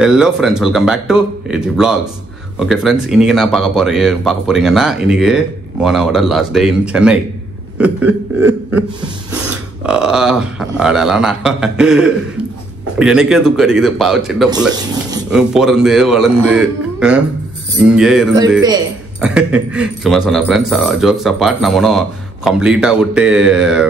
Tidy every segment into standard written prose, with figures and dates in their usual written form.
Hello friends, welcome back to AG vlogs. Okay friends, இன்றைக்கி நான் பார்க்க போகிறீங்கன்னா இன்றைக்கி மோனாவோட லாஸ்ட் டே இன் சென்னை. அதெல்லாம் எனக்கே துக்கம் அடிக்குது. பாவம் சின்ன பிள்ளை பிறந்து வளர்ந்து இங்கே இருந்து சும்மா சொன்னேன் ஃப்ரெண்ட்ஸ். ஜோக்ஸ் அப்பார்ட், நம்ம ஒன்றும் கம்ப்ளீட்டாக விட்டு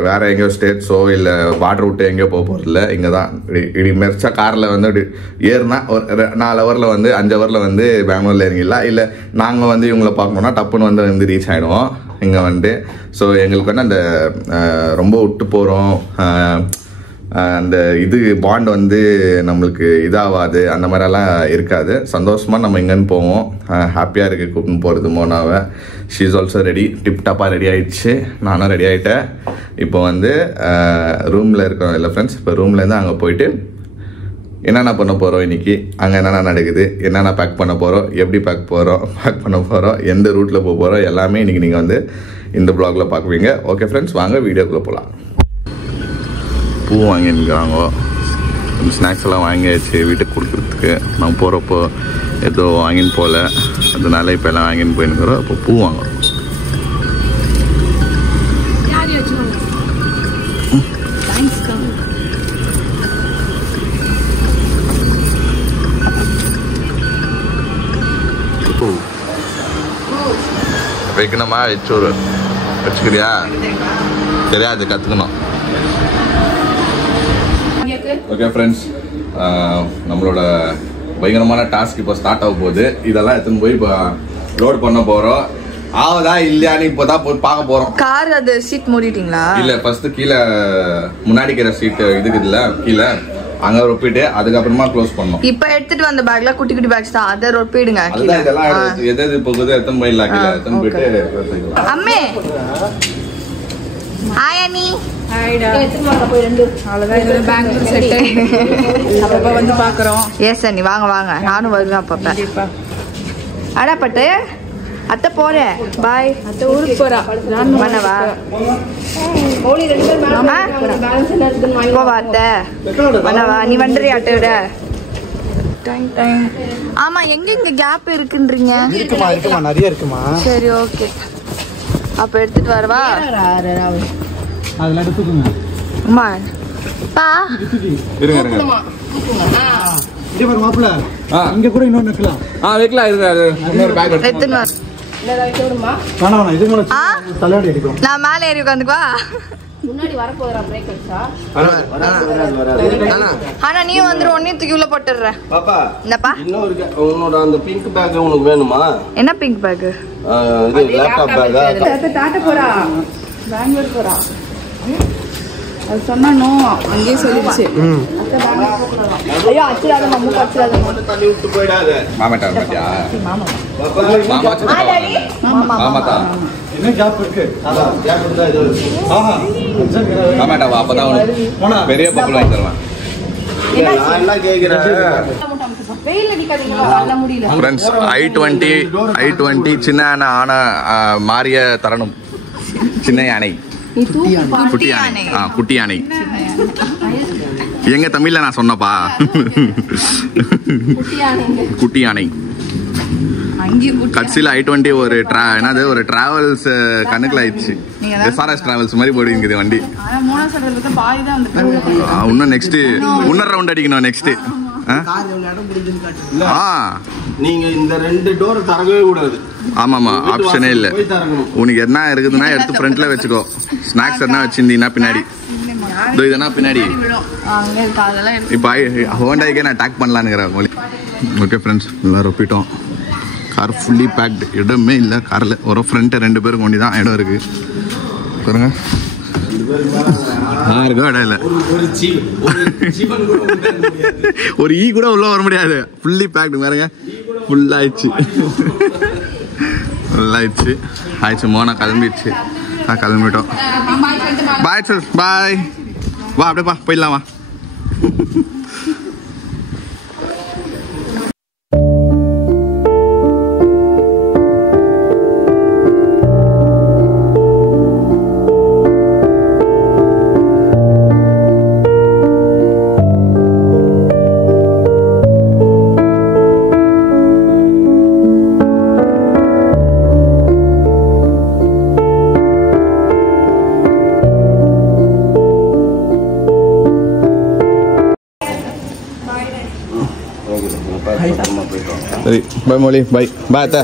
வேறு எங்கேயோ ஸ்டேட்ஸோ இல்லை வாட்டர் விட்டு எங்கேயோ போக போகிறதில்ல. இங்கே தான் இப்படி மெரிச்சா காரில் வந்து அப்படி ஏறுனா ஒரு 4 ஹவரில் வந்து 5 ஹவரில் வந்து பெங்களூரில் இறங்கிடலாம். இல்லை நாங்கள் வந்து இவங்களை பார்க்கணுன்னா டப்புன்னு வந்து ரீச் ஆகிடுவோம் இங்கே வந்துட்டு. ஸோ எங்களுக்கு வந்து அந்த ரொம்ப விட்டு போகிறோம், அந்த இது பாண்ட் வந்து நம்மளுக்கு இதாகாது, அந்த மாதிரிலாம் இருக்காது. சந்தோஷமாக நம்ம எங்கேன்னு போவோம். ஹாப்பியாக இருக்குது கூப்பிட்டு போகிறது மோனாவை. ஷீ இஸ் ஆல்சோ ரெடி, டிப்டாப்பாக ரெடி ஆகிடுச்சு. நானும் ரெடி ஆகிட்டேன். இப்போ வந்து ரூமில் இருக்கோம் இல்லை ஃப்ரெண்ட்ஸ். இப்போ ரூம்லேருந்து அங்கே போயிட்டு என்னென்ன பண்ண போகிறோம் இன்றைக்கி, அங்கே என்னென்ன நடக்குது, என்னென்ன பேக் பண்ண போகிறோம், எப்படி பேக் பண்ண போகிறோம், எந்த ரூட்டில் போக போகிறோம், எல்லாமே இன்றைக்கி நீங்கள் வந்து இந்த ப்ளாகில் பார்க்குவீங்க. ஓகே ஃப்ரெண்ட்ஸ், வாங்க வீடியோக்குள்ளே போகலாம். பூ வாங்கியிருக்காங்க, ஸ்நாக்ஸ் எல்லாம் வாங்கியாச்சு வீட்டுக்கு கொடுக்குறதுக்கு. நாங்கள் போகிறப்போ ஏதோ வாங்கின்னு போகல, அதனால இப்போ எல்லாம் வாங்கின்னு போயின்னுக்கிறோம். இப்போ பூ வாங்குறோம். வைக்கணுமா? வச்சுக்கிறியா? தெரியாது, கற்றுக்கணும். ஓகே ஃப்ரெண்ட்ஸ், நம்மளோட பயங்கரமான டாஸ்க் இப்போ ஸ்டார்ட் ஆக போகுது. இதெல்லாம் எடுத்துன்னு போய் இப்போ லோட் பண்ண போகிறோம். ஆகுதா இல்லையான்னு இப்போ தான் போய் பார்க்க போகிறோம். கார் அது சீட் மூடிட்டீங்களா? இல்லை, ஃபஸ்ட்டு கீழே முன்னாடி இருக்கிற சீட்டு இதுக்குதுல்ல கீழே, அங்கே ரொப்பிட்டு அதுக்கப்புறமா க்ளோஸ் பண்ணோம். இப்போ எடுத்துட்டு வந்த பேக்ல குட்டி குட்டி பேக்ஸ் தான், அதை ரொப்பிடுங்க. அதுதான் இதெல்லாம் எது போகுது எடுத்துன்னு போயிடலாம். கீழே எடுத்துன்னு போயிட்டு அம்மே ஆயானி வாங்க வாங்க, நானும் வருவேன் அப்பப்ப. அடாப்பட்டு அத்தை போறேன், பாய். அத்தை ஊருக்கு போறா. பண்ணவா போவா அத்தை? பண்ணவா? நீ வந்துறியா அட்டை விட? ஆமா, எங்க இங்க கேப் இருக்குன்றீங்க? நிறைய இருக்குமா? சரி, ஓகே. அப்ப எடுத்துட்டு வரவா? அதெல்லாம் எடுத்துக்கோங்க. அம்மா பா இருங்க மாப்பிள்ள இங்க கூட இன்னொன்னு வைக்கலாம். வைக்கலாம். இன்னொரு பேக் எடுத்துன்னு வா. தலையாடி அடிக்கும். நான் மேலே ஏறி உட்காந்துக்குவா. முன்னாடி வர போறா பிரேக் அடிச்சா. ஆனா நீ வந்து ஒண்ணே தூக்கி உள்ள போட்டுறேன். பாப்பா என்னப்பா? இன்னொரு உன்னோட அந்த பிங்க் பேக் உங்களுக்கு வேணுமா? என்ன பிங்க் பேக்? இது லேப்டாப் பேக். டாடா போறா, பெங்களூர் போறா. அது சொன்னானோ அங்கேயே சொல்லிடுச்சு. ஐயோ அச்சிராத மம்மு, அச்சிராத மம்மு. தண்ணி விட்டு போயிடாத. மாமாட்டா பாத்தியா? மாமா மாமாட்டா என்ன கேப் இருக்கு? அதான் கேப் இருந்தா இது. ஆஹா மாமாட்டா அப்பதான் உனக்கு பெரிய பப்புள் வாங்கி தருவேன். நான் என்ன கேக்குறேன், வெயில் அடிக்காதீங்களா? பண்ண முடியல ஃப்ரெண்ட்ஸ். I20 சின்ன ஆன மாறிய தரணும். சின்ன யானை, குட்டி யானை. குட்டி யானை எங்க தமிழ்ல நான் சொன்னப்பா. குட்டி யானை. கட்சியில் I20 ஒரு என்னது ஒரு டிராவல்ஸ் கணக்குல ஆயிடுச்சு. SRS டிராவல்ஸ் மாதிரி போடுங்க வண்டி. இன்னும் நெக்ஸ்ட் இன்னொரு ரவுண்ட் அடிக்கணும். நெக்ஸ்ட் நீங்க இந்த 2 டோர் தரவே கூடாது. ஆமாமா, ஆப்ஷனே இல்ல. உனக்கு என்ன இருக்குதுன்னா எடுத்து ஃப்ரண்ட்ல வச்சுக்கோ. ஸ்நாக்ஸ் என்ன வச்சிருந்தீங்கன்னா பின்னாடி, இதனா பின்னாடி. இப்போ ஹோண்டாய்க்கே நான் டேக் பண்ணலான்னுக்கிறேன். ஓகே ஃப்ரெண்ட்ஸ், எல்லாம் ரொப்பிட்டோம். கார் ஃபுல்லி பேக்டு, இடமே இல்லை காரில். ஒரு ஃப்ரண்ட்டு 2 பேருக்கு ஒண்டி தான் இடம் இருக்கு. பாருங்க, யாருக்கும் இடம் இல்லை. ஒரு ஈ கூட உள்ள வர முடியாது. ஃபுல்லி பேக்டு பாருங்க, ஃபுல்லாயிடுச்சு. ஆயிடுச்சு. மோனா கிளம்பிடுச்சு. கிளம்பிட்டோம். பாய் சார், பாய். வா அப்படியே போயிடலாம், வா. சரி பை மொழி பை பாய் அத்தை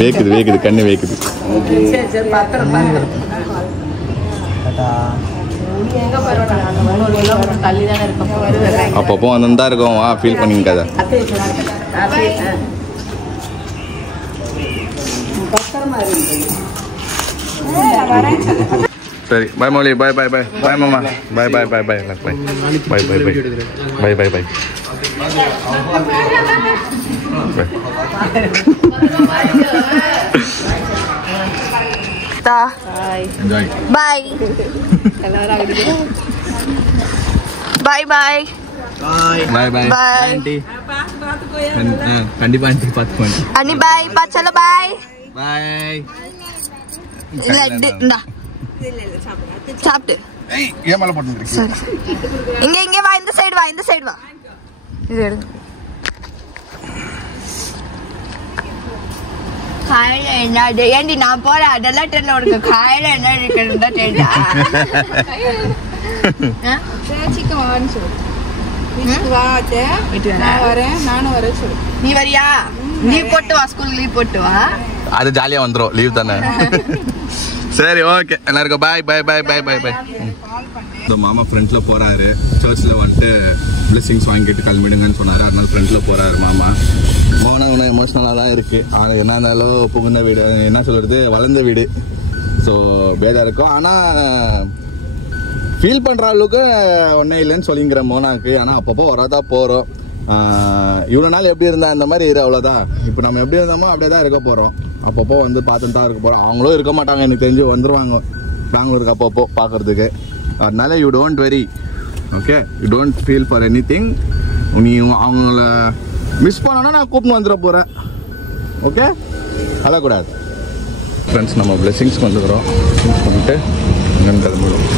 வேக்குது கண்ணு வேக்குது அப்பப்போ வந்தா இருக்கும் ஃபீல் பண்ணிக்காத சரி பாய் மௌலி பாய் பாய் பாய் பாய் மாமா பாய் பாய் பாய் பாய் பாய் பாய் பாய் பாய் பாய் பாய் பாய் பாய் பாய் பாய் பாய் பாய் ஆண்டி கண்டிப்பா ஆண்டி பாத்துக்கோங்க அண்ணி பாய் பா चलो பாய் பாய் லட்டு இந்தா சாப்பிட்டு ஏன் மேல போட்டுருக்கீங்க இங்க வா இந்த சைடு வா இது எடுங்க காயில என்ன ஏண்டி நான் போறேன் அதெல்லாம் தெரியல உனக்கு காயில என்ன இருக்குன்னு தான் தெரியல சிக்கன் வான்னு சொல்லு நானும் வரேன் சொல்லு நீ வரியா லீவ் போட்டு வா ஸ்கூல் லீவ் போட்டு வா அது ஜாலியா வந்துரும் லீவ் தானே சரி ஓகே எல்லாருக்கும் பாய் பாய் பாய் பாய் பாய் பாய் இந்த மாமா ஃப்ரெண்ட்ல போறாரு சர்ச்சில் வந்துட்டு பிளெஸிங்ஸ் வாங்கிட்டு கிளம்பிடுங்கன்னு சொன்னாரு அதனால ஃப்ரெண்ட்ல போறாரு மாமா மோனா எமோஷனலாக தான் இருக்கு என்ன இருந்தாலும் புகுந்த வீடு என்ன சொல்றது வளர்ந்த வீடு ஸோ பேதா இருக்கும் ஆனால் ஃபீல் பண்ணுற அளவுக்கு ஒன்றும் இல்லைன்னு சொல்லிங்கிற மோனாக்கு ஆனால் அப்பப்போ வராதா போகிறோம் இவ்வளோ நாள் எப்படி இருந்தா இந்த மாதிரி இரு அவ்வளோதான் இப்போ நம்ம எப்படி இருந்தோமோ அப்படியே தான் இருக்க போகிறோம் அப்பப்போ வந்து பார்த்துட்டு தான் இருக்க போகிறோம் அவங்களும் இருக்க மாட்டாங்க எனக்கு தெரிஞ்சு வந்துடுவாங்க பெங்களூருக்கு அப்பப்போ பார்க்குறதுக்கு அதனால you don't worry okay you don't feel for any thing நீ அவங்கள மிஸ் பண்ணோன்னா நான் கூப்பிட்டு வந்துட போகிறேன் ஓகே அழக்கூடாது ஃப்ரெண்ட்ஸ் நம்ம பிளெஸிங்ஸ்க்கு வந்துக்கிறோம் பிளெஸிங்ஸ் பண்ணிட்டு என்னென்னு கிளம்பிடும்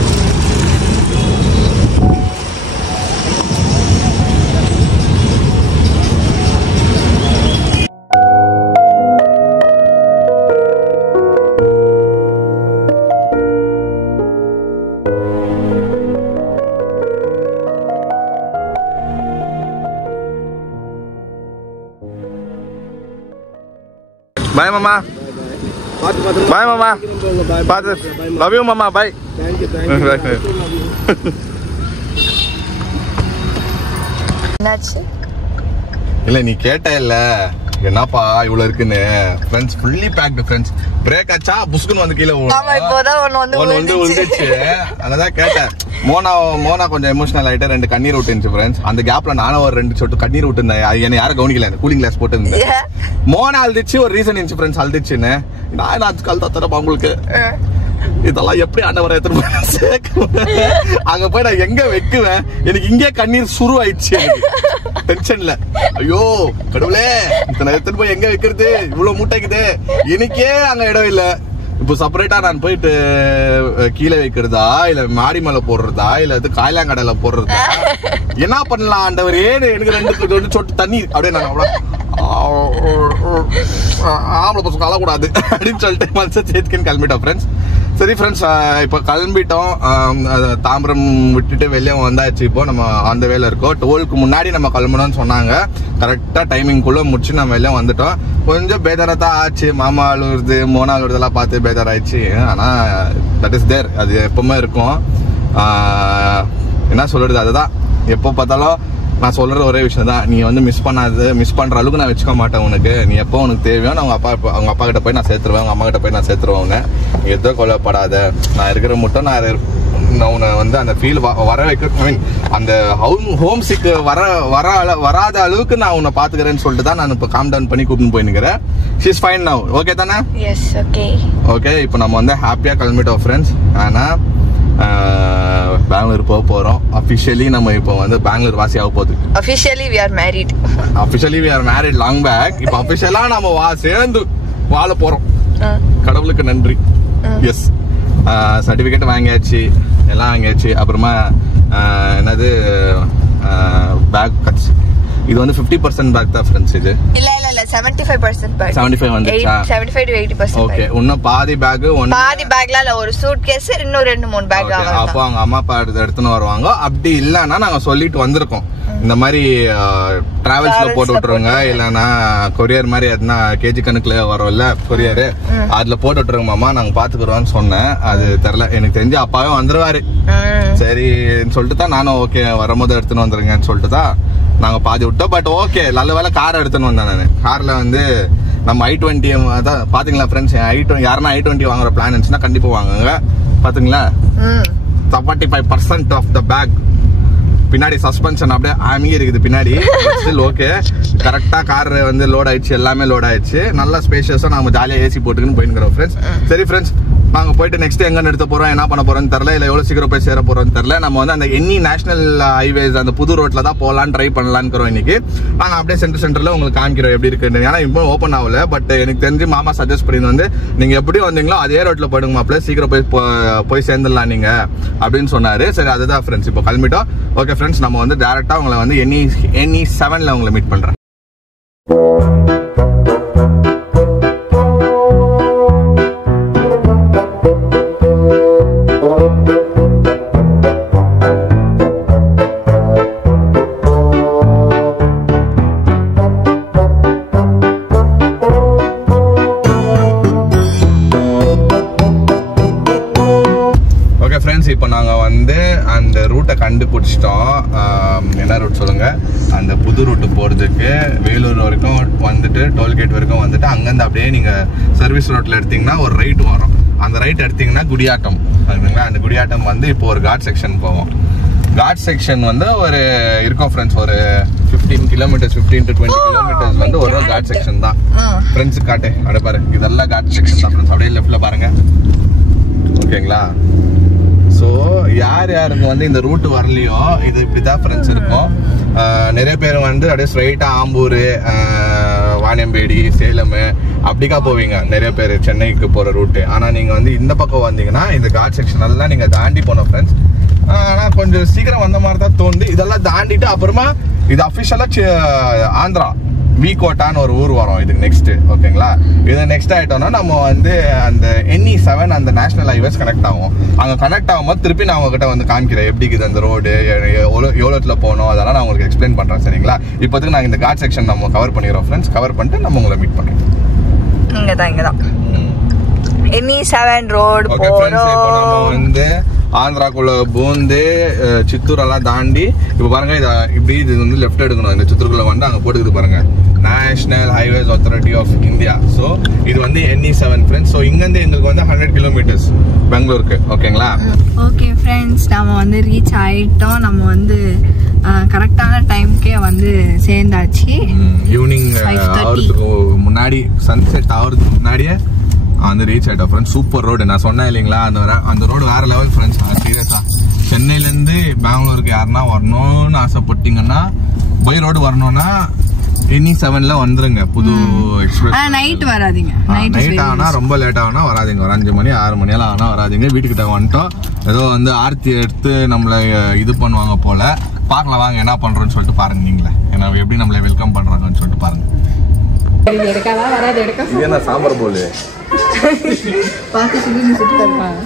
Bye mama. Bye mama. Bye. Love you mama. Bye. Thank you. என்னாச்சு இல்ல நீ கேட்ட இல்ல என்னப்பா இவ்வளவு இருக்குன்னு friends fully packed friends break ஆச்சா புஸ்குன்னு வந்து கீழே ஆமா இப்போதான் ஒன்னு வந்து விழுந்துச்சு அதனால கேட்டேன் மோனா கொஞ்சம் எமோஷனல் ஆயிட்டு 2 கண்ணீர் விட்டுருந்துச்சு ஃப்ரெண்ட்ஸ் அந்த கேப்ல நானும் ஒரு 2 சொட்டு கண்ணீர் விட்டுருந்தேன் என்ன யாரும் கவனிக்கல கூலிங் கிளாஸ் போட்டு இருந்தேன் மோனா அழுதுச்சு ஒரு ரீசன் இருந்துச்சு ஃப்ரெண்ட்ஸ் அழுதுச்சுன்னு நான் கல் தரப்பா உங்களுக்கு இதெல்லாம் எப்படி ஆண்டவரை அங்க போய் நான் எங்க வைக்குவேன் எனக்கு இங்கே கண்ணீர் சுரு ஆயிடுச்சு டென்ஷன்ல ஐயோ கடவுளே இத்தனை எடுத்துட்டு போய் எங்க வைக்கிறது இவ்வளவு மூட்டைக்குது எனக்கே அங்க இடம் இல்ல இப்போ செப்பரேட்டா நான் போயிட்டு கீழே வைக்கிறதா இல்ல மாடி மேல போடுறதா இல்ல இது காயலாங்கடையில போடுறதா என்ன பண்ணலாம் ஆண்டவரே எனக்கு 2 சொட்டு தண்ணி அப்படியே நான் ஆம்பளை பசங்க அழக்கூடாது அப்படின்னு சொல்லிட்டு மனசை சேர்த்துக்கின்னு கிளம்பிட்டோம் ஃப்ரெண்ட்ஸ் சரி ஃப்ரெண்ட்ஸ் இப்போ கிளம்பிட்டோம் தாம்பரம் விட்டுட்டு வெளியே வந்தாச்சு இப்போ நம்ம அந்த வேலை இருக்கோம் டோலுக்கு முன்னாடி நம்ம கிளம்பணும்னு சொன்னாங்க கரெக்டாக டைமிங்குள்ளே முடிச்சு நம்ம வெளியே வந்துட்டோம் கொஞ்சம் பேதாராக தான் ஆச்சு மாமா அழுவுறது மோனா அழுவுறதெல்லாம் பார்த்து பேதார் ஆயிடுச்சு ஆனால் தட் இஸ் தேர் அது எப்பவுமே இருக்கும் என்ன சொல்றது அதுதான் எப்போ பார்த்தாலும் நான் சொல்ற ஒரே விஷயம் தான் நீ வந்து மிஸ் பண்ற அளவுக்கு நான் வச்சுக்க மாட்டேன் உனக்கு நீ எப்போ உனக்கு தேவையோ அவங்க அப்பா கிட்ட போய் நான் சேர்த்துருவேன் அவங்க அம்மா கிட்ட போய் நான் சேர்த்துருவேன் உன்னை நீ எதுவும் கொல்லப்படாத நான் இருக்கிற மட்டும் நான் உன்னை வந்து அந்த ஃபீல் வர வைக்க ஐ மீன் அந்த ஹோம் சிக் வராத அளவுக்கு நான் உன்னை பாத்துக்கிறேன்னு சொல்லிட்டு தான் நான் இப்போ காம் டவுன் பண்ணி கூப்பிட்டு போயினுக்கிறேன் she is fine now okay தானே எஸ் ஓகே ஓகே இப்போ நம்ம வந்து ஹாப்பியா கிளம்பிட்டோம் ஃப்ரெண்ட்ஸ் ஆனா பெங்களூர் போக போறோம் அபிஷியலி நம்ம இப்போ வந்து பெங்களூர் வாசி ஆக போகுது officially we are married long back இப்போ அபிஷியலா நம்ம சேர்ந்து வாழ போறோம் கடவுளுக்கு நன்றி எஸ் சர்டிபிகேட் வாங்கியாச்சு எல்லாம் வாங்கியாச்சு அப்புறமா என்னது பேக் கட்ஸ் இது வந்து 50% பேக் தான் ஃப்ரெண்ட்ஸ். இது இல்ல 75% பேக். 75 வந்துச்சா? 75 to 80%. ஓகே, இன்னும் பாதி பேக் பாதி பேக்ல இல்ல, ஒரு சூட் கேஸ் இன்னும் 2-3 பேக் ஆகும். அப்போ அவங்க அம்மா அப்பா எடுத்துன்னு வருவாங்க. அப்படி இல்லன்னா நாங்க சொல்லிட்டு வந்திருக்கோம், இந்த மாதிரி டிராவல்ஸ்ல போட்டு விட்டுருங்க, இல்லன்னா கொரியர் மாதிரி எதுனா கேஜி கணக்குல வரும்ல கொரியர், அதுல போட்டு விட்டுருங்க மாமா, நாங்க பாத்துக்கிறோம்னு சொன்னேன். அது தெரியல, எனக்கு தெரிஞ்சு அப்பாவே வந்துருவாரு. சரி சொல்லிட்டு தான் நானும் ஓகே வரும்போது எடுத்துன்னு வந்துருங்கன்னு சொல்லிட்டு தான் நாங்க பாதி விட்டோம். பட் ஓகே, நல்ல வேலை கார் எடுத்துன்னு வந்தேன் நான். கார்ல வந்து நம்ம i20 அதான் பாத்தீங்களா ஃப்ரெண்ட்ஸ், i20 யாருன்னா i20 வாங்குற பிளான் இருந்துச்சுன்னா கண்டிப்பா வாங்குங்க. பாத்தீங்களா 75% ஆஃப் த பேக். பின்னாடி சஸ்பென்ஷன் அப்படியே ஆமியே இருக்குது பின்னாடி. ஓகே, கரெக்டா கார் வந்து லோட் ஆயிடுச்சு, எல்லாமே லோட் ஆயிடுச்சு. நல்லா ஸ்பேஷியஸா நம்ம ஜாலியா ஏசி போட்டுக்குன்னு போயின்னு ஃப்ரெண்ட்ஸ். சரி ஃப்ரெண்ட்ஸ், நாங்க போயிட்டு நெக்ஸ்ட் எங்க நிறுத்த போறோம், என்ன பண்ண போறோம்னு தெரியல, இல்ல எவ்வளவு சீக்கிரம் போய் சேர போறோம்னு தெரியல. நம்ம வந்து அந்த எனி நேஷனல் ஹைவேஸ் அந்த புது ரோட்ல தான் போகலான்னு ட்ரை பண்ணலான்னு இன்னைக்கு. நாங்க அப்படியே சென்டர்ல உங்களுக்கு காமிக்கிறோம் எப்படி இருக்குன்னு. ஏன்னா இப்போ ஓப்பன் ஆகல, பட் எனக்கு தெரிஞ்சு மாமா சஜஸ்ட் பண்ணி வந்து நீங்க எப்படி வந்தீங்களோ அதே ரோட்ல போயிடுங்க மாப்பிள்ள, சீக்கிரம் போய் சேர்ந்துடலாம் நீங்க அப்படின்னு சொன்னாரு. சரி, அதுதான் ஃப்ரெண்ட்ஸ் இப்போ கிளம்பிட்டோம். ஓகே ஃப்ரெண்ட்ஸ், நம்ம வந்து டைரக்டா உங்களை வந்து எனி 7ல உங்களை மீட் பண்றேன். இப்போ நாங்கள் வந்து அந்த ரூட்டை கண்டுபிடிச்சிட்டோம். என்ன ரூட் சொல்லுங்க? அந்த புது ரூட்டு போகிறதுக்கு வேலூர் வரைக்கும் வந்துட்டு டோல்கேட் வரைக்கும் வந்துட்டு அங்கேருந்து அப்படியே நீங்கள் சர்வீஸ் ரோட்டில் எடுத்தீங்கன்னா ஒரு ரைட் வரும். அந்த ரைட் எடுத்தீங்கன்னா குடியாட்டம் இருக்குங்களா? அந்த குடியாட்டம் வந்து இப்போ ஒரு காட் செக்ஷன் போவோம். காட் செக்ஷன் வந்து ஒரு இருக்கும் ஃப்ரெண்ட்ஸ், ஒரு 15 கிலோமீட்டர்ஸ் 15 to 20 கிலோமீட்டர்ஸ் வந்து ஒரு காட் செக்ஷன் தான் ஃப்ரெண்ட்ஸ். காட்டு அப்படியே பாருங்க, இதெல்லாம் காட் செக்ஷன் தான் ஃப்ரெண்ட்ஸ். அப்படியே லெஃப்ட்ல பாருங்க, ஓகேங்களா? ஸோ யாருக்கு வந்து இந்த ரூட்டு வரலையோ இது இப்படிதான் ஃப்ரெண்ட்ஸ் இருக்கும். நிறைய பேர் வந்து அப்படியே ஸ்ட்ரைட்டா ஆம்பூர், வாணியம்பேடி, சேலம் அப்படிக்கா போவீங்க நிறைய பேர் சென்னைக்கு போற ரூட்டு. ஆனா நீங்க வந்து இந்த பக்கம் வந்தீங்கன்னா இந்த காட் செக்ஷன் எல்லாம் நீங்க தாண்டி போனோம் ஃப்ரெண்ட்ஸ். ஆனா கொஞ்சம் சீக்கிரம் வந்த மாதிரி தான் தோணுது. இதெல்லாம் தாண்டிட்டு அப்புறமா இது அஃபிஷியலா ஆந்திரா வீகோட்டான்னு ஒரு ஊர் வரும் இதுக்கு நெக்ஸ்ட். ஓகேங்களா? இது நெக்ஸ்ட் ஆயிட்டோம்னா நம்ம வந்து அந்த NE7 அந்த நேஷனல் ஹைவேஸ் கனெக்ட் ஆகும். அங்கே கனெக்ட் ஆகும்போது திருப்பி நான் உங்ககிட்ட வந்து காமிக்கிறேன் எப்படி இருக்குது அந்த ரோடு, எவ்வளோத்துல போகணும், அதெல்லாம் நான் உங்களுக்கு எக்ஸ்பிளைன் பண்றேன். சரிங்களா? இப்போதுக்கு நாங்கள் இந்த காட் செக்ஷன் நம்ம கவர் பண்ணிடுறோம் ஃப்ரெண்ட்ஸ். கவர் பண்ணிட்டு நம்ம உங்களை மீட் பண்ணுறோம். இங்கதான் NE7 ரோடு போறோம். வந்து ஆந்திராக்குள்ள பூந்து சித்தூர் எல்லாம் தாண்டி இப்ப பாருங்க, இப்படி இது வந்து லெஃப்ட் எடுக்கணும். இந்த சித்தூருக்குள்ள வந்து அங்க போட்டுக்குது பாருங்க, national highways authority of India. So இது வந்து NE7 ஃப்ரெண்ட்ஸ். ஸோ இங்கேருந்து எங்களுக்கு வந்து 100 கிலோமீட்டர்ஸ் பெங்களூருக்கு. ஓகேங்களா? ஓகே ஃப்ரெண்ட்ஸ், நம்ம வந்து ரீச் ஆயிட்டோம். நம்ம வந்து கரெக்டான டைம்க்கே வந்து சேர்ந்தாச்சு. ஈவினிங் ஆகிறதுக்கு முன்னாடி, சன்செட் ஆகிறதுக்கு முன்னாடியே வந்து ரீச் ஆயிட்டோம் ஃப்ரெண்ட்ஸ். சூப்பர் ரோடு, நான் சொன்னேன் இல்லைங்களா? அந்த ரோடு வேற லெவல் ஃப்ரெண்ட்ஸ். சீரியஸா சென்னையிலேருந்து பெங்களூருக்கு யாருன்னா வரணும்னு ஆசைப்பட்டீங்கன்னா, பை ரோடு வரணும்னா NE7ல வந்துருங்க. புது எக்ஸ்பிரஸ். நைட் வராதீங்க. நைட் ஆனா ரொம்ப லேட் ஆகுனா வராதிங்க. ஒரு 5 மணி 6 மணி எல்லாம் ஆனா வராதிங்க. வீட்டுக்கிட்ட வந்துட்டோம். ஏதோ வந்து ஆர்த்தி எடுத்து நம்மளை இது பண்ணுவாங்க போல. பார்க்கலாம் வாங்க என்ன பண்றோம்னு சொல்லிட்டு பாருங்க. நீங்களே ஏன்னா எப்படி நம்மளை வெல்கம் பண்றாங்கன்னு சொல்லிட்டு பாருங்க. இது என்ன சாம்பார் போல பார்த்து சுத்தி தருவாங்க.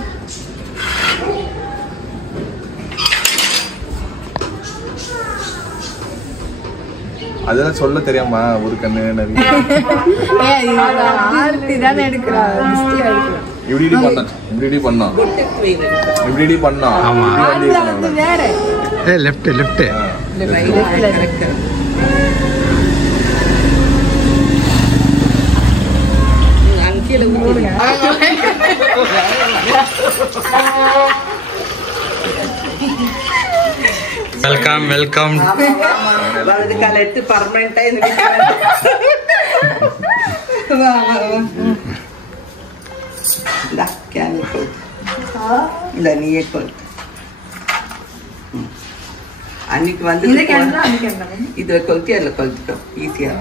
அதெல்லாம் சொல்ல தெரியாமா ஒரு கண்ணு இப்படி பண்ணா. Left left welcome welcome. வலது கால எடுத்து பர்மனண்டா இந்த இல்ல நீயே கொள். அன்னைக்கு வந்து இது கொளுத்தி அதுல கொளுத்திக்கோ ஈஸியா.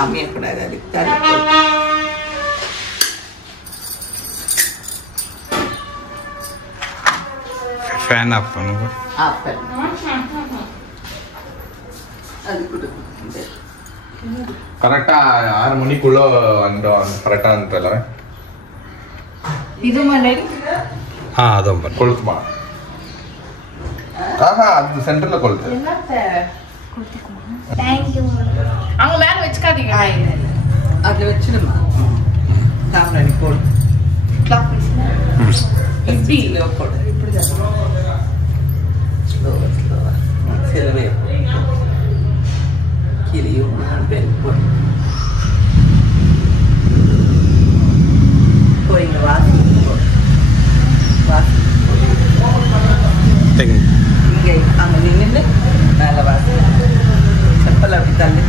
ஆமையா கூடாது அதுக்கு ஃபேன் ஆஃப் பண்ணுங்க. ஆஃப் பண்ணு. கரெக்டா 6 மணிக்குள்ள வந்தோம். கரெக்டா வந்துட்டல இது மாதிரி அதுவும் பண்ணு. கொளுத்துமா? ஆஹா, அது சென்டர்ல கொளுத்து. அவங்க மேல வச்சுக்காதீங்க. அதுல வச்சிடுமா சாம்பிராணி போடு. இப்படி போடு. ஸ்லோவா சிலவே கிளியும் பேர் போடு. போயிங்க வாசி இங்கே அங்கே நின்று மேலே வாசி செப்பல் அப்படி தள்ளி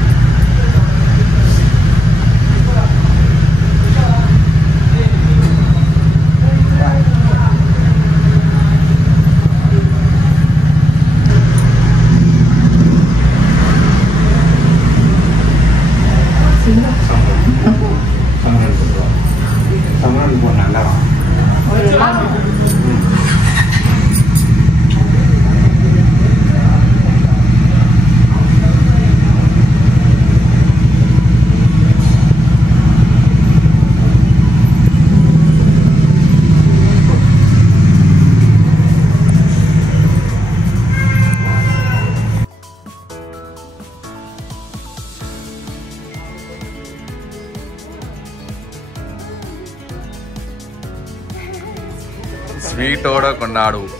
ஸ்வீட்டோட கொண்டாடுவோம்.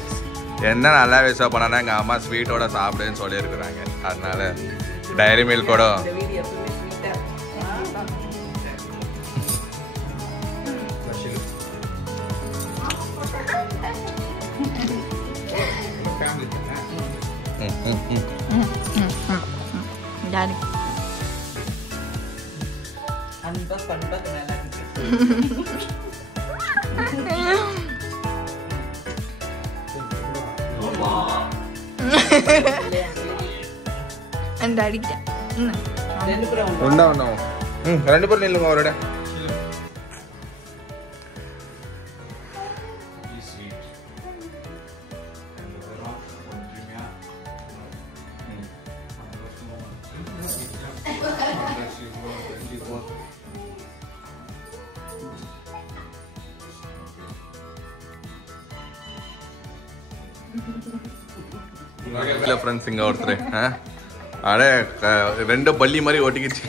என்ன நல்லா விஷயம் பண்ணானா எங்கள் அம்மா ஸ்வீட்டோட சாப்பிடுன்னு சொல்லியிருக்கிறாங்க. அதனால டைரி மில்கோட அன்பா பண்பா நல்லா இருக்கு. அந்த அடிக்கிட்டேன். உண்டா உண்டா. ரெண்டு பேரும் நில்லுங்க அவரோட. ஃப்ரெண்ட்ஸ் இங்க ஒருத்தர் அடே 2 பள்ளி மாதிரி ஓட்டிக்கிச்சு.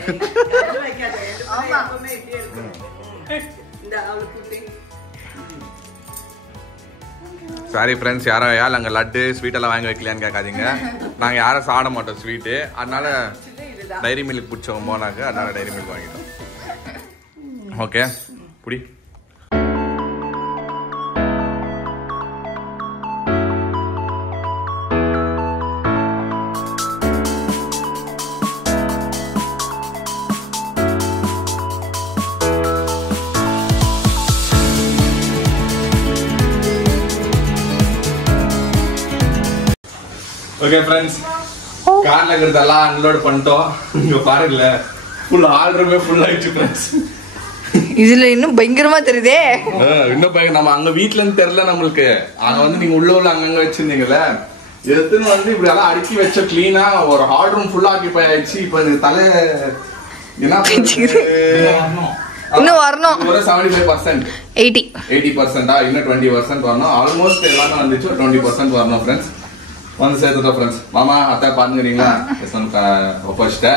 சாரி ஃப்ரெண்ட்ஸ், யாரும் அங்கே லட்டு ஸ்வீட்டெல்லாம் வாங்கி வைக்கலையான்னு கேட்காதீங்க. நாங்கள் யாரும் சாப்பிட மாட்டோம் ஸ்வீட்டு. அதனால டைரி மில்க் பிடிச்சவங்க போனாக்க அதனால டைரி மில்க் வாங்கிட்டோம். ஓகே புடி. ஓகே ஃப்ரெண்ட்ஸ், கார்ல இருக்கிறதெல்லாம் அன்லோட் பண்ணிட்டோம். இங்க பாருங்கள ஃபுல் ஆல்ரூமே ஃபுல் ஆயிடுச்சு ஃப்ரெண்ட்ஸ். இதுல இன்னும் பயங்கரமா தெரியுதே. இன்னும் பயங்கர. நம்ம அங்க வீட்ல இருந்து தெரியல நம்மளுக்கு. அங்க வந்து நீங்க உள்ள அங்கங்க வச்சிருந்தீங்கல்ல, எடுத்துன்னு வந்து இப்படி எல்லாம் அடுக்கி வச்ச கிளீனா ஒரு ஹால் ரூம் ஃபுல்லா ஆக்கிபை ஆயிடுச்சு. இப்ப இந்த தலை என்ன இன்னும் வரணும். ஒரு 75% 80% இன்னும் 20% வரணும். ஆல்மோஸ்ட் எல்லாமே வந்துச்சு. 20% வரணும் ஃப்ரெண்ட்ஸ். வந்து சேர்த்துட்டோம் ஃப்ரெண்ட்ஸ். மாமா அத்தை பாத்துக்கிறீங்களா? ஒப்போசிட்ட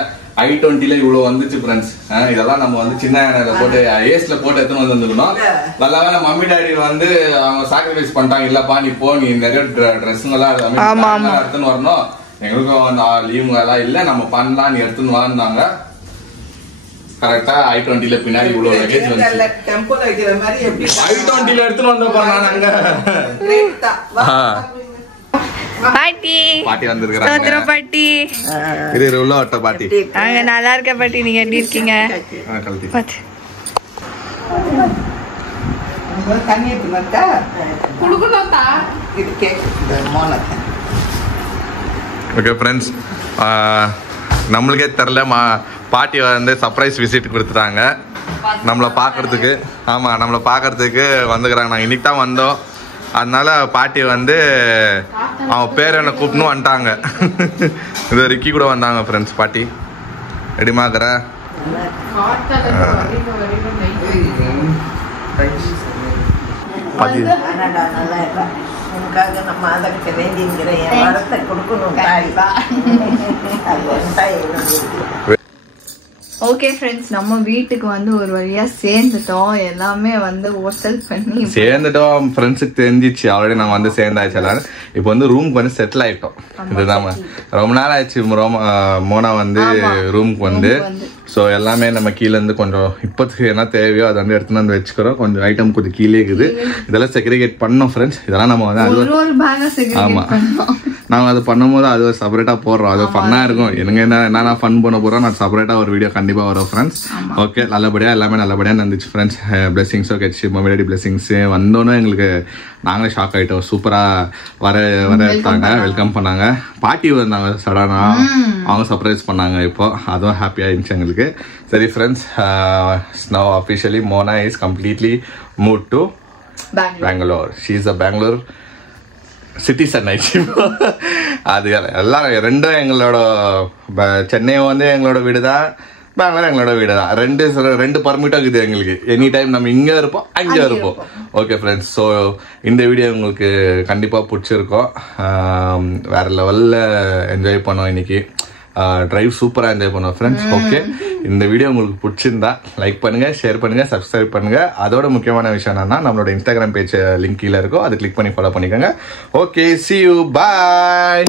i20ல இவ்வளவு வந்துச்சு ஃப்ரெண்ட்ஸ். இதெல்லாம் நம்ம வந்து சின்ன யானையில போட்டு ஏஸ்ல போட்டு எடுத்துன்னு வந்துருக்கணும். நல்லாவே நம்ம மம்மி டாடி வந்து அவங்க சாக்ரிஃபைஸ் பண்ணிட்டாங்க. இல்லப்பா நீ போ, நீ நிறைய ட்ரெஸ்ஸுங்கெல்லாம் எடுத்துன்னு வரணும், எங்களுக்கும் லீவுங்க எல்லாம் இல்ல, நம்ம பண்ணலாம், நீ எடுத்துன்னு வாங்க. கரெக்டா i20ல பின்னாடி இவ்வளவு லக்கேஜ் வந்துச்சு. டெம்போல வைக்கிற மாதிரி எப்படி i20ல எடுத்துன்னு வந்தப்ப நாங்க பாட்டி பாட்டி வந்திருக்காங்க. பாட்டி இது உள்ள வட்ட பாட்டி. நாங்க நல்லா இருக்க பாட்டி, நீங்க எப்படி இருக்கீங்க? பாத்து தண்ணி எடுத்துனாக்கா குடுக்கணும்தா இது கேக் மோனத்தை. ஓகே ஃப்ரெண்ட்ஸ், நம்மளுக்கே தெரில பாட்டி வந்து சர்ப்ரைஸ் விசிட் கொடுத்துட்டாங்க நம்மளை பார்க்கறதுக்கு. ஆமாம், நம்மளை பார்க்கறதுக்கு வந்துக்கிறாங்க. நாங்கள் இன்னைக்கு தான் வந்தோம். அதனால பாட்டி வந்து அவன் பேர் என்ன கூப்பிடணும் வந்துட்டாங்க. இது ரிக்கி கூட வந்தாங்க ஃப்ரெண்ட்ஸ். பாட்டி ரெடிமாக்குற பாட்டி ஓகே ஃப்ரெண்ட்ஸ், நம்ம வீட்டுக்கு வந்து ஒரு வழியா சேர்ந்துட்டோம். எல்லாமே வந்து ஹோட்டல் பண்ணி சேர்ந்துட்டோம். ஃப்ரெண்ட்ஸுக்கு தெரிஞ்சிச்சு ஆல்ரெடி நாங்கள் வந்து சேர்ந்தாச்சு எல்லாரும். இப்போ வந்து ரூமுக்கு வந்து செட்டில் ஆகிட்டோம். இதுதான் ரொம்ப நாள் ஆயிடுச்சு மோனா வந்து ரூமுக்கு வந்து. ஸோ எல்லாமே நம்ம கீழேருந்து கொஞ்சம் இப்போதுக்கு என்ன தேவையோ அதை வந்து எடுத்துன்னு வந்து வச்சுக்கிறோம். கொஞ்சம் ஐட்டம் கொஞ்சம் கீழே இருக்குது. இதெல்லாம் செக்ரிகேட் பண்ணோம் ஃப்ரெண்ட்ஸ். இதெல்லாம் நம்ம வந்து ஆமாம், நாங்கள் அது பண்ணும்போது அது செப்பரேட்டாக போடுறோம். அது ஃபன்னாக இருக்கும். எனக்கு என்ன ஃபன் பண்ண போகிறோம் நான் செப்பரேட்டாக ஒரு வீடியோ கண்டிப்பாக வரும் ஃப்ரெண்ட்ஸ். ஓகே, நல்லபடியாக எல்லாமே நல்லபடியாக நடந்துச்சு ஃப்ரெண்ட்ஸ். பிளெஸிங்ஸோ கிடச்சி மொபைலடி பிளெஸிங்ஸு வந்தோன்னே எங்களுக்கு நாங்களே ஷாக் ஆகிட்டோம். சூப்பராக வர எடுத்தாங்க, வெல்கம் பண்ணாங்க. பாட்டி வந்தாங்க சடனாக, அவங்க சர்ப்ரைஸ் பண்ணாங்க. இப்போ அதுவும் ஹாப்பியாக இருந்துச்சு எங்களுக்கு. சரி friends, now officially Mona is completely moved to Bangalore. She is a Bangalore citizen ஆயிடுச்சு. அது எல்லாரும் ரெண்டும் எங்களோட, சென்னையும் வந்து எங்களோட வீடு தான், பெங்களூர் எங்களோட வீடு தான். ரெண்டு பர்மிட்டாக இருக்குது எங்களுக்கு. எனி டைம் நம்ம இங்கே இருப்போம், அங்கே இருப்போம். ஓகே ஃப்ரெண்ட்ஸ், ஸோ இந்த வீடியோ உங்களுக்கு கண்டிப்பாக பிடிச்சிருக்கோம். வேறு லெவலில் என்ஜாய் பண்ணோம் இன்னைக்கு. டிரைவ் சூப்பராக என்ஜாய் பண்ணுவோம் ஃப்ரெண்ட்ஸ். ஓகே, இந்த வீடியோ உங்களுக்கு பிடிச்சிருந்தா லைக் பண்ணுங்கள், ஷேர் பண்ணுங்கள், சப்ஸ்கிரைப் பண்ணுங்கள். அதோட முக்கியமான விஷயம் என்னன்னா நம்மளோட இன்ஸ்டாகிராம் பேஜ் லிங்க் கீழே இருக்கும், அதை கிளிக் பண்ணி ஃபாலோ பண்ணிக்கோங்க. Okay, see you, bye.